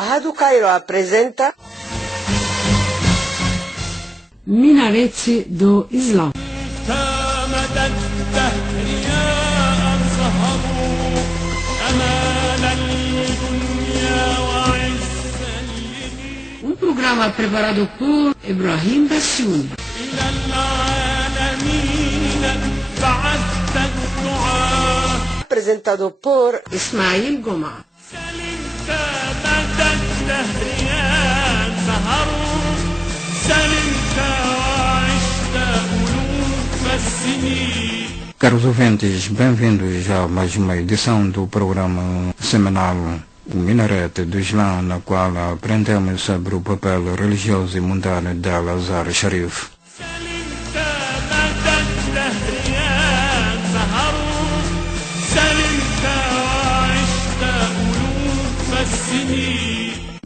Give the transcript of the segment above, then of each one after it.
A Rádio Cairo apresenta Minaretes do Islã. Um programa preparado por Ibrahim Bassiouni. Apresentado por Ismail Goma. Caros ouvintes, bem-vindos a mais uma edição do programa semanal O Minarete do Islã, na qual aprendemos sobre o papel religioso e mundano de Al-Azhar Sharif.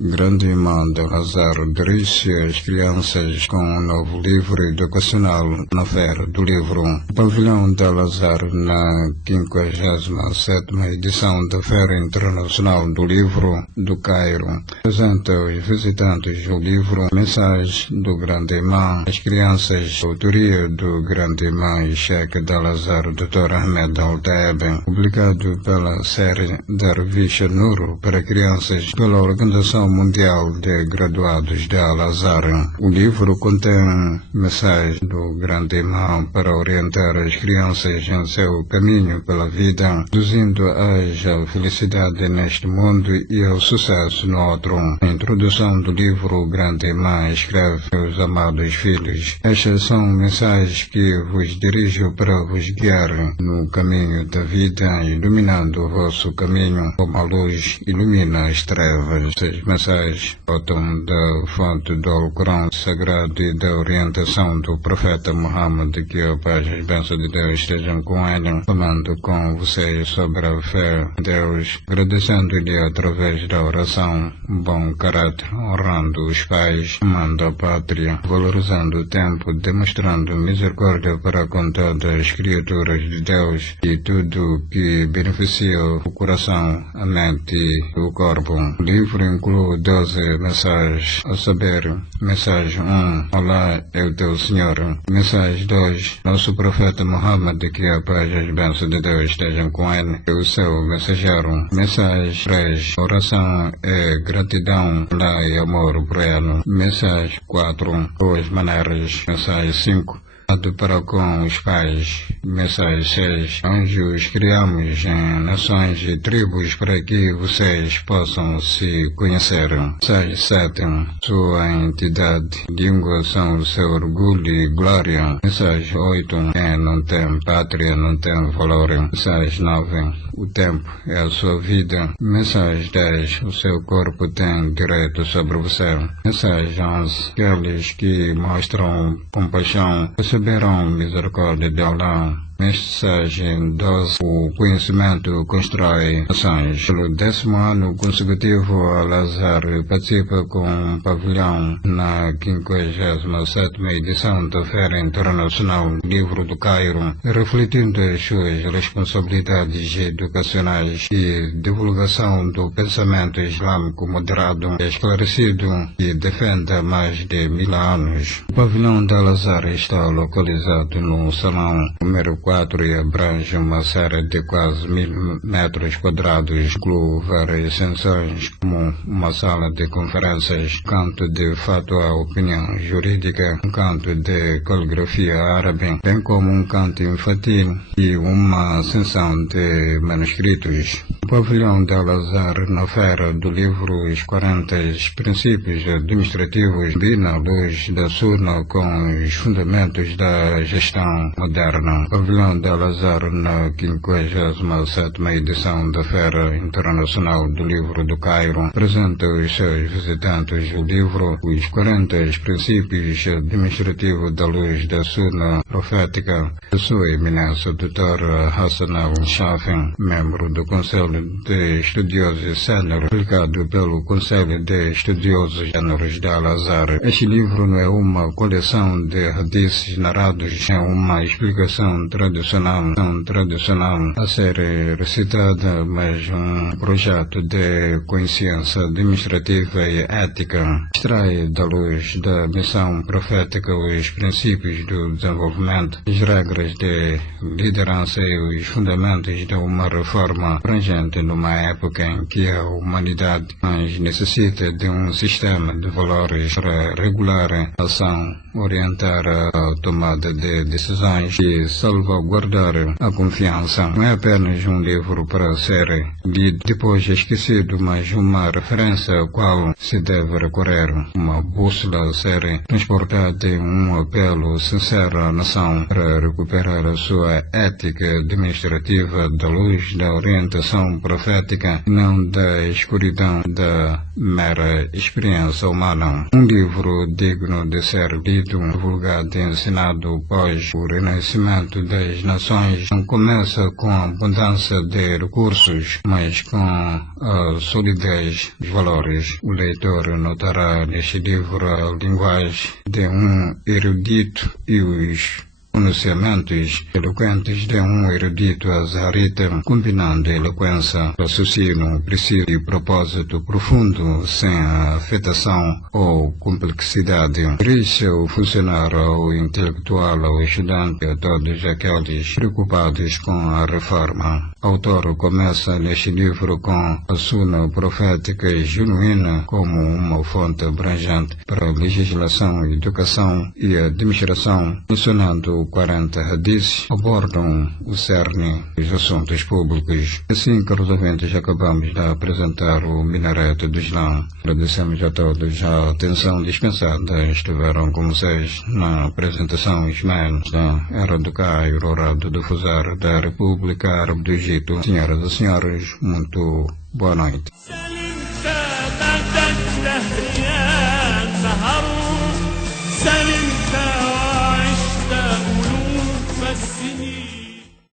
Grande Imã de Al-Azhar dirige às crianças com um novo livro educacional na Feira do Livro. O pavilhão de Al-Azhar, na 57ª edição da Feira Internacional do Livro do Cairo, apresenta aos visitantes o livro Mensagens do Grande Imã. As crianças, autoria do Grande Imã e Sheikh de Al-Azhar, Dr. Ahmed Al-Taeb, publicado pela série da revista Nur para crianças pela Organização Mundial de Graduados de Al-Azhar. O livro contém mensagens do Grande Imã para orientar as crianças em seu caminho pela vida, conduzindo-as à felicidade neste mundo e ao sucesso no outro. Na introdução do livro, o Grande Imã escreve: meus amados filhos, estas são mensagens que vos dirijo para vos guiar no caminho da vida, iluminando o vosso caminho como a luz ilumina as trevas. Essas mensagens brotam da fonte do Alcorão Sagrado e da orientação do profeta Muhammad, que a paz e as bênçãos de Deus estejam com ele, falando com vocês sobre a fé em Deus, agradecendo-lhe através da oração bom caráter, honrando os pais, amando a pátria, valorizando o tempo, demonstrando misericórdia para com todas as criaturas de Deus e tudo que beneficia o coração, a mente e o corpo. O livro inclui 12 mensagens, a saber: mensagem 1, Alá é o teu Senhor; mensagem 2, nosso profeta Muhammad, que a paz e as bênçãos de Deus estejam com ele, é o seu mensageiro; mensagem 3, oração é gratidão, Alá e amor por ele; mensagem 4, boas maneiras; mensagem 5, para com os pais; mensagem 6, anjos criamos em nações e tribos para que vocês possam se conhecer; mensagem 7, sua entidade, língua são o seu orgulho e glória; mensagem 8, quem não tem pátria não tem valor; mensagem 9, o tempo é a sua vida; mensagem 10, o seu corpo tem direito sobre você; mensagem 11, aqueles que mostram compaixão receberão misericórdia de Allah; mensagem 12, o conhecimento constrói nações. Pelo 10º ano consecutivo, Al-Azhar participa com um pavilhão na 57ª edição da Feira Internacional do Livro do Cairo, refletindo as suas responsabilidades educacionais e divulgação do pensamento islâmico moderado, esclarecido e defende há mais de 1000 anos. O pavilhão de Al-Azhar está localizado no salão número 4 e abrange uma série de quase 1000 metros quadrados, inclui várias seções como uma sala de conferências, canto de fatwa, opinião jurídica, um canto de caligrafia árabe, bem como um canto infantil e uma seção de manuscritos. O pavilhão de Al-Azhar, na Feira do Livro, os 40 princípios administrativos, combina a luz da Sunna com os fundamentos da gestão moderna. O pavilhão de Al-Azhar, na 57ª edição da Feira Internacional do Livro do Cairo, apresenta aos seus visitantes o livro Os 40 Princípios Administrativos da Luz da Sunna Profética, de sua eminência Dr. Hassan al-Shafi, membro do Conselho de Estudiosos Sénior, publicado pelo Conselho de Estudiosos Séniores de Al-Azhar. Este livro não é uma coleção de hadices narrados, é uma explicação tradicional a ser recitada, mas um projeto de consciência administrativa e ética. Extrai da luz da missão profética os princípios do desenvolvimento, as regras de liderança e os fundamentos de uma reforma abrangente numa época em que a humanidade necessita de um sistema de valores para regular a ação, orientar a tomada de decisões e salvaguardar a confiança. Não é apenas um livro para ser lido depois esquecido, mas uma referência a qual se deve recorrer, uma bússola a ser transportada em um apelo sincero à nação para recuperar a sua ética administrativa da luz da orientação profética e não da escuridão da mera experiência humana. Um livro digno de ser lido, divulgado e ensinado pós o renascimento das nações. Não começa com a abundância de recursos, mas com a solidez dos valores. O leitor notará neste livro a linguagem de um erudito e os pronunciamentos eloquentes de um erudito azarita, combinando eloquência, raciocínio preciso e propósito profundo, sem afetação ou complexidade. Dirige o funcionário, ao intelectual, ao estudante, a todos aqueles preocupados com a reforma. O autor começa neste livro com a suna profética genuína como uma fonte abrangente para a legislação, educação e administração, mencionando 40 hadices abordam o cerne dos assuntos públicos. Assim que resolventes acabamos de apresentar o minareto do Islã. Agradecemos a todos a atenção dispensada. Estiveram com vocês na apresentação Ismael da Era do Cairo, Rado do Fusar da República Árabe do Egito. Senhoras e senhores, muito boa noite. سلم